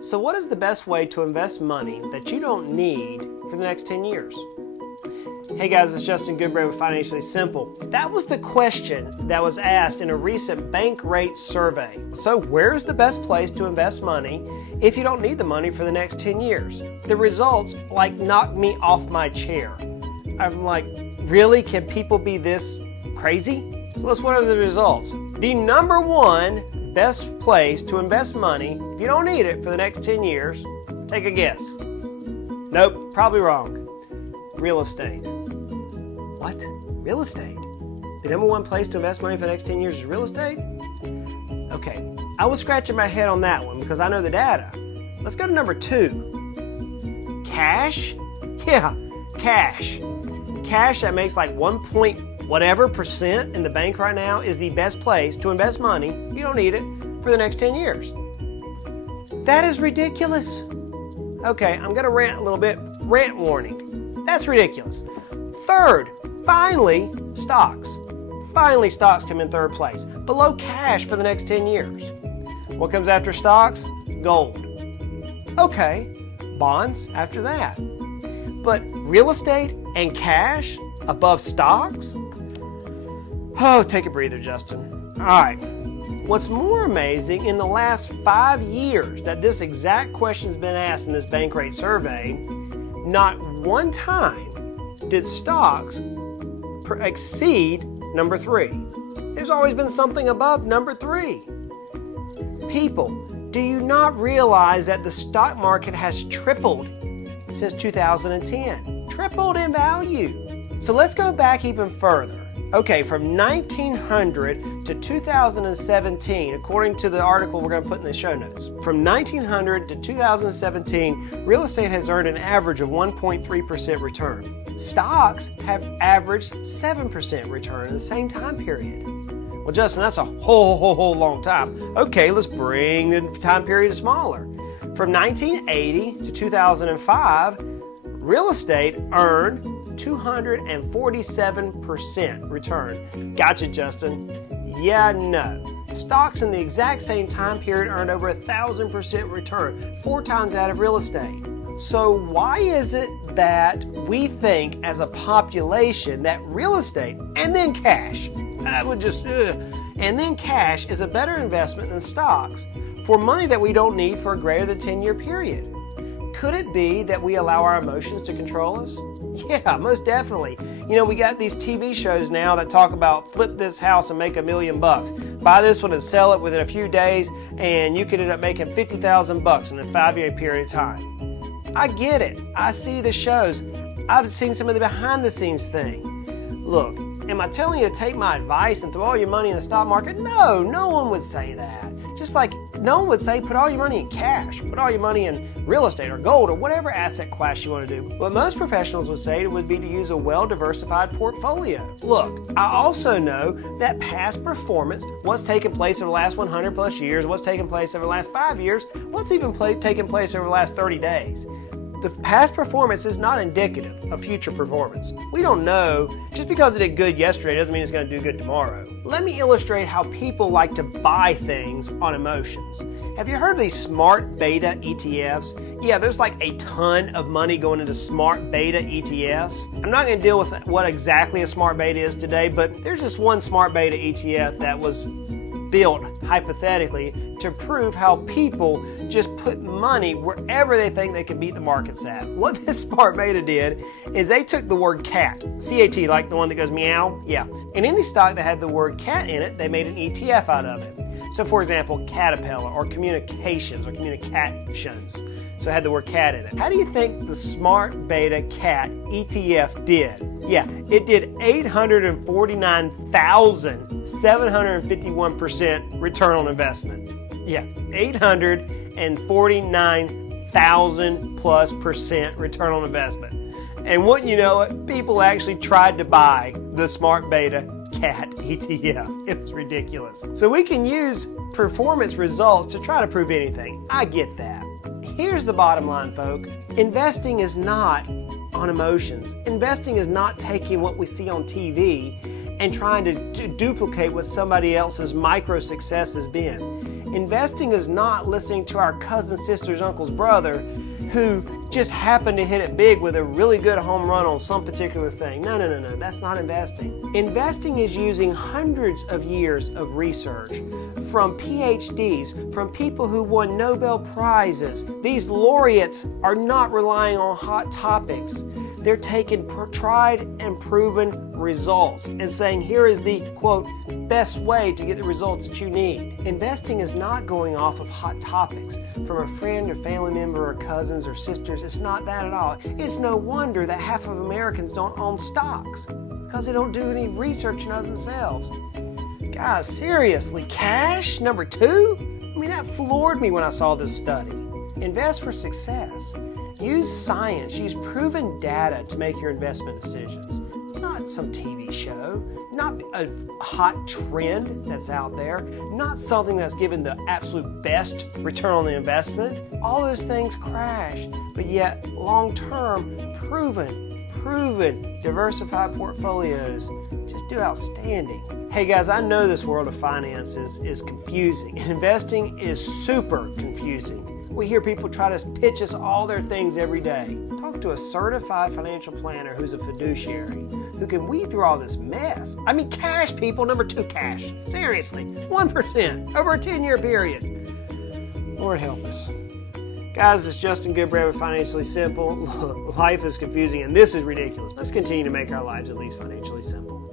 So what is the best way to invest money that you don't need for the next 10 years? Hey guys, it's Justin Goodbread with Financially Simple. That was the question that was asked in a recent bank rate survey. So where's the best place to invest money if you don't need the money for the next 10 years? The results knocked me off my chair. I'm like, really? Can people be this crazy? So what are the results? The number one best place to invest money if you don't need it for the next 10 years, take a guess. Nope, probably wrong. Real estate. What? Real estate? The number one place to invest money for the next 10 years is real estate? Okay, I was scratching my head on that one because I know the data. Let's go to number two. Cash? Yeah, cash. Cash that makes like 1.whatever% in the bank right now is the best place to invest money if you don't need it for the next 10 years. That is ridiculous. Okay, I'm going to rant a little bit. Rant warning. That's ridiculous. Third, finally, stocks. Finally, stocks come in third place, below cash for the next 10 years. What comes after stocks? Gold. Okay, bonds after that. But real estate and cash above stocks? Oh, take a breather, Justin. All right. What's more amazing, in the last 5 years that this exact question's been asked in this bank rate survey, not one time did stocks exceed number 3. There's always been something above number 3. People, do you not realize that the stock market has tripled since 2010? Tripled in value. So let's go back even further. Okay, from 1900 to 2017, according to the article we're going to put in the show notes, from 1900 to 2017, real estate has earned an average of 1.3% return. Stocks have averaged 7% return in the same time period. Well, Justin, that's a whole long time. Okay, let's bring the time period smaller. From 1980 to 2005, real estate earned 247% return. Gotcha, Justin. Yeah, no. Stocks in the exact same time period earned over 1,000% return, 4 times that of real estate. So why is it that we think as a population that real estate and then cash, and then cash is a better investment than stocks for money that we don't need for a greater than 10-year period? Could it be that we allow our emotions to control us? Yeah, most definitely. You know, we got these TV shows now that talk about flip this house and make $1 million. Buy this one and sell it within a few days, and you could end up making $50,000 in a 5-year period of time. I get it. I see the shows. I've seen some of the behind-the-scenes thing. Look, am I telling you to take my advice and throw all your money in the stock market? No, no one would say that. Just like no one would say put all your money in cash, put all your money in real estate or gold or whatever asset class you want to do. What most professionals would say would be to use a well-diversified portfolio. Look, I also know that past performance, what's taken place over the last 100 plus years, what's taken place over the last 5 years, what's even taken place over the last 30 days. The past performance is not indicative of future performance. We don't know. Just because it did good yesterday doesn't mean it's going to do good tomorrow. Let me illustrate how people like to buy things on emotions. Have you heard of these smart beta ETFs? Yeah, there's like a ton of money going into smart beta ETFs. I'm not going to deal with what exactly a smart beta is today, but there's this one smart beta ETF that was built hypothetically to prove how people just put money wherever they think they can beat the markets at. What this smart beta did is they took the word cat, C-A-T, like the one that goes meow, yeah. And any stock that had the word cat in it, they made an ETF out of it. So for example, Caterpillar or Communications or Communications. So it had the word cat in it. How do you think the smart beta cat ETF did? Yeah, it did 849,751% return on investment. Yeah, 849,000+ % return on investment. And wouldn't you know it, people actually tried to buy the smart beta cat ETF. It was ridiculous. So we can use performance results to try to prove anything. I get that. Here's the bottom line, folk. Investing is not on emotions. Investing is not taking what we see on TV and trying to duplicate what somebody else's micro success has been. Investing is not listening to our cousin, sister's, uncle's brother who just happened to hit it big with a really good home run on some particular thing. No, that's not investing. Investing is using hundreds of years of research from PhDs, from people who won Nobel Prizes. These laureates are not relying on hot topics. They're taking tried and proven results and saying, here is the, quote, best way to get the results that you need. Investing is not going off of hot topics from a friend or family member or cousins or sisters. It's not that at all. It's no wonder that half of Americans don't own stocks because they don't do any research into themselves. Guys, seriously, cash, number 2? I mean, that floored me when I saw this study. Invest for success. Use science, use proven data to make your investment decisions. Not some TV show, not a hot trend that's out there, not something that's given the absolute best return on the investment. All those things crash, but yet long-term, proven, diversified portfolios just do outstanding. Hey guys, I know this world of finances is confusing. Investing is super confusing. We hear people try to pitch us all their things every day. Talk to a certified financial planner who's a fiduciary, who can weed through all this mess. I mean, cash, people. Number 2, cash. Seriously, 1% over a 10-year period. Lord help us. Guys, it's Justin Goodbread with Financially Simple. Life is confusing and this is ridiculous. Let's continue to make our lives at least financially simple.